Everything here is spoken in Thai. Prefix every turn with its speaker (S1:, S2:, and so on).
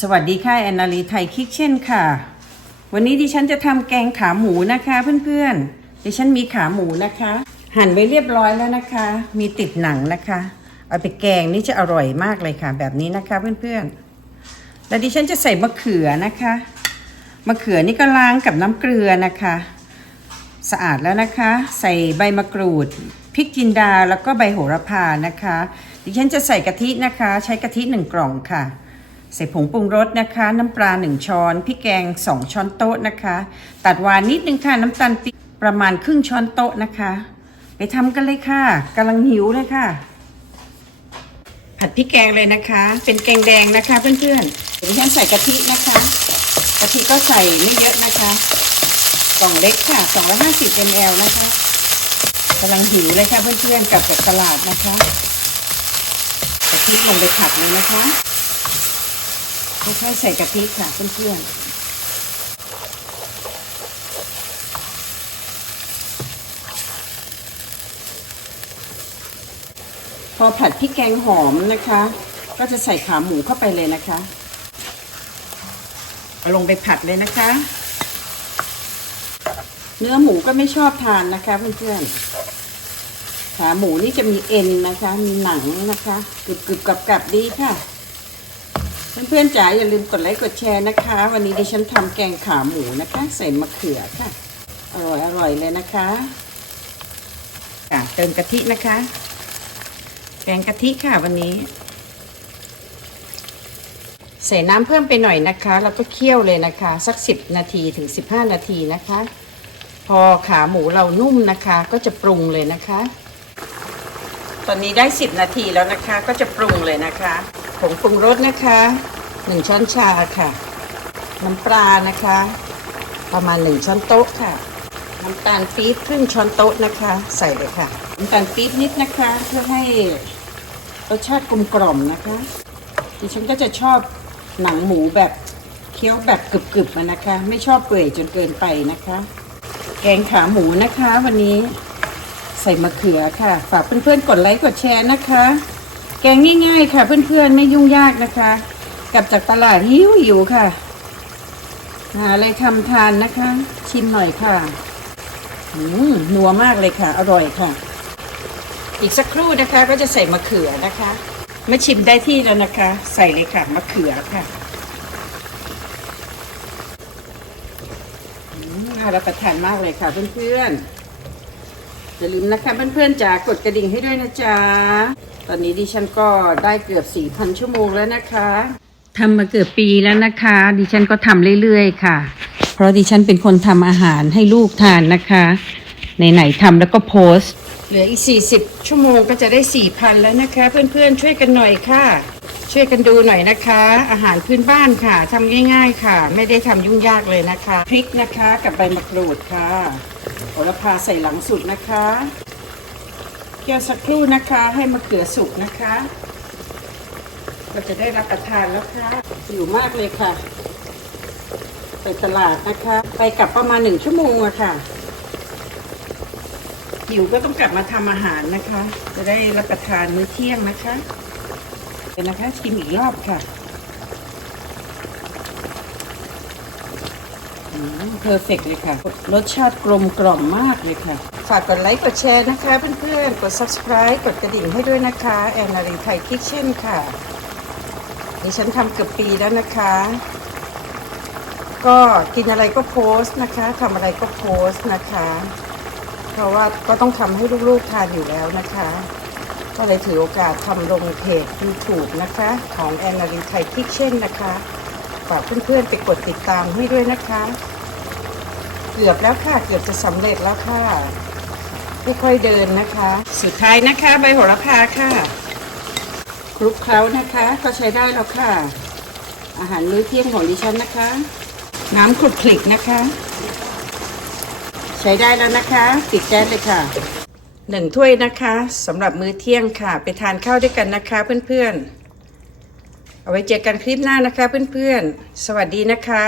S1: สวัสดีค่ะแอนนาลีไทยคิกเช่นค่ะ วันนี้ดิฉันจะทำแกงขาหมูนะคะเพื่อนๆดิฉันมีขาหมูนะคะ หั่นไว้เรียบร้อยแล้วนะคะ มีติดหนังนะคะ เอาไปแกงนี่จะอร่อยมากเลยค่ะ แบบนี้นะคะเพื่อนๆแล้วดิฉันจะใส่มะเขือนะคะมะเขือนี่ก็ล้างกับน้ำเกลือนะคะ สะอาดแล้วนะคะ ใส่ใบมะกรูดพริกจินดาแล้วก็ใบโหระพานะคะ ดิฉันจะใส่กะทินะคะ ใช้กะทิหนึ่งกล่องค่ะ ใส่ผงปรุงรสนะคะ น้ำปลาหนึ่งช้อนพริกแกงสองช้อนโต๊ะนะคะ ตัดหวานนิดนึงค่ะน้ำตาลปี๊บประมาณครึ่งช้อนโต๊ะนะคะ ไปทำกันเลยค่ะกำลังหิวเลยค่ะ ผัดพริกแกงเลยนะคะ เป็นแกงแดงนะคะเพื่อนๆเดี๋ยวดิฉันใส่กะทินะคะ กะทิก็ใส่ไม่เยอะนะคะกล่องเล็กค่ะ250 ml นะคะกำลังหิวเลยค่ะเพื่อนๆกับจากตลาดนะคะกะทิลงไปผัดเลยนะคะ ค่อยๆใส่กะทิค่ะเพื่อนๆพอผัดพริกแกงหอมนะคะ ก็จะใส่ขาหมูเข้าไปเลยนะคะเอาลงไปผัดเลยนะคะ เนื้อหมูก็ไม่ชอบทานนะคะ เพื่อนๆขาหมูนี่จะมีเอ็นนะคะ มีหนังนะคะกรึบกรึบกับกับดีค่ะ เพื่อนๆจ๋าอย่าลืมกดไลค์กดแชร์นะคะ วันนี้ดิฉันทำแกงขาหมูนะคะ ใส่มะเขือค่ะ อร่อยอร่อยเลยนะคะค่ะเติมกะทินะคะ แกงกะทิค่ะวันนี้ ใส่น้ำเพิ่มไปหน่อยนะคะ แล้วก็เคี่ยวเลยนะคะ สัก 10 นาทีถึง 15 นาทีนะคะ พอขาหมูเรานุ่มนะคะ ก็จะปรุงเลยนะคะ ตอนนี้ได้ 10 นาทีแล้วนะคะ ก็จะปรุงเลยนะคะ งปรุงรสนะคะ1ช้อนชาค่ะ น้ำปลานะคะ ประมาณ1ช้อนโต๊ะค่ะ น้ำตาลปี๊บครึ่งช้อนโต๊ะนะคะ ใส่เลยค่ะ น้ำตาลปี๊บนิดนะคะ เพื่อให้รสชาติกลมกล่อมนะคะดิฉันก็จะชอบหนังหมูแบบเคี้ยวแบบกรึบๆอะนะคะ ไม่ชอบเปื่อยจนเกินไปนะคะ แกงขาหมูนะคะ วันนี้ใส่มะเขือค่ะ ฝากเพื่อนๆกดไลค์กดแชร์นะคะ แกงง่ายๆค่ะ เพื่อนๆไม่ยุ่งยากนะคะ กลับจากตลาดหิวหิวๆค่ะหาอะไรทำทานนะคะ ชิมหน่อยค่ะอืมนัวมากเลยค่ะ อร่อยค่ะ อีกสักครู่นะคะ ก็จะใส่มะเขือนะคะมาชิมได้ที่แล้วนะคะ ใส่เลยค่ะมะเขือค่ะอืมน่ารับประทานมากเลยค่ะเพื่อนๆอย่าลืมนะคะเพื่อนๆจ๋ากดกระดิ่งให้ด้วยนะจ๊ะ ตอนนี้ดิฉันก็ได้เกือบ 4,000 ชั่วโมงแล้วนะคะทำมาเกือบปีแล้วนะคะ ดิฉันก็ทำเรื่อยๆ ค่ะ เพราะดิฉันเป็นคนทำอาหารให้ลูกทานนะคะไหนๆทำแล้วก็โพสต์ เหลืออีก 40 ชั่วโมงก็จะได้ 4,000 แล้วนะคะ เพื่อนๆช่วยกันหน่อยค่ะ ช่วยกันดูหน่อยนะคะ อาหารพื้นบ้านค่ะทำง่าย ๆ ค่ะ ไม่ได้ทำยุ่งยากเลยนะคะพริกนะคะกับใบมะกรูดค่ะโหระพาใส่หลังสุดนะคะ เคี่ยวสักครู่นะคะ ให้มะเขือสุกนะคะ ก็จะได้รับประทานแล้วค่ะหิวมากเลยค่ะ ไปตลาดนะคะ ไปกลับประมาณหนึ่งชั่วโมงอะค่ะหิวก็ต้องกลับมาทำอาหารนะคะ จะได้รับประทานมื้อเที่ยงนะคะเดี๋ยวนะคะชิมอีกรอบค่ะเพอร์เฟกเลยค่ะ รสชาติกลมกล่อมมากเลยค่ะ ฝากกดไลค์กดแชร์นะคะเพื่อนๆ กด subscribe กดกระดิ่งให้ด้วยนะคะแอนนารีไทยคิทเช่นค่ะดิฉันทำเกือบปีแล้วนะคะ ก็กินอะไรก็โพสต์นะคะทำอะไรก็โพสต์นะคะ เพราะว่าก็ต้องทำให้ลูกๆทานอยู่แล้วนะคะ ก็เลยถือโอกาสทำลงเพจ YouTube นะคะ ของแอนนารีไทยคิ t เช่นนะคะฝากเพื่อนๆไปกดติดตามให้ด้วยนะคะ เกือบแล้วค่ะ เกือบจะสำเร็จแล้วค่ะ ค่อยๆเดินนะคะ สุดท้ายนะคะ ใบโหระพาค่ะคลุกเคล้านะคะ ก็ใช้ได้แล้วค่ะ อาหารมื้อเที่ยงของดิฉันนะคะ น้ำคลุกคลิกนะคะ ใช้ได้แล้วนะคะ ติดแก๊สเลยค่ะหนึ่งถ้วยนะคะสำหรับมื้อเที่ยงค่ะ ไปทานข้าวด้วยกันนะคะเพื่อนๆ เอาไว้เจอกันคลิปหน้านะคะเพื่อนๆ สวัสดีนะคะ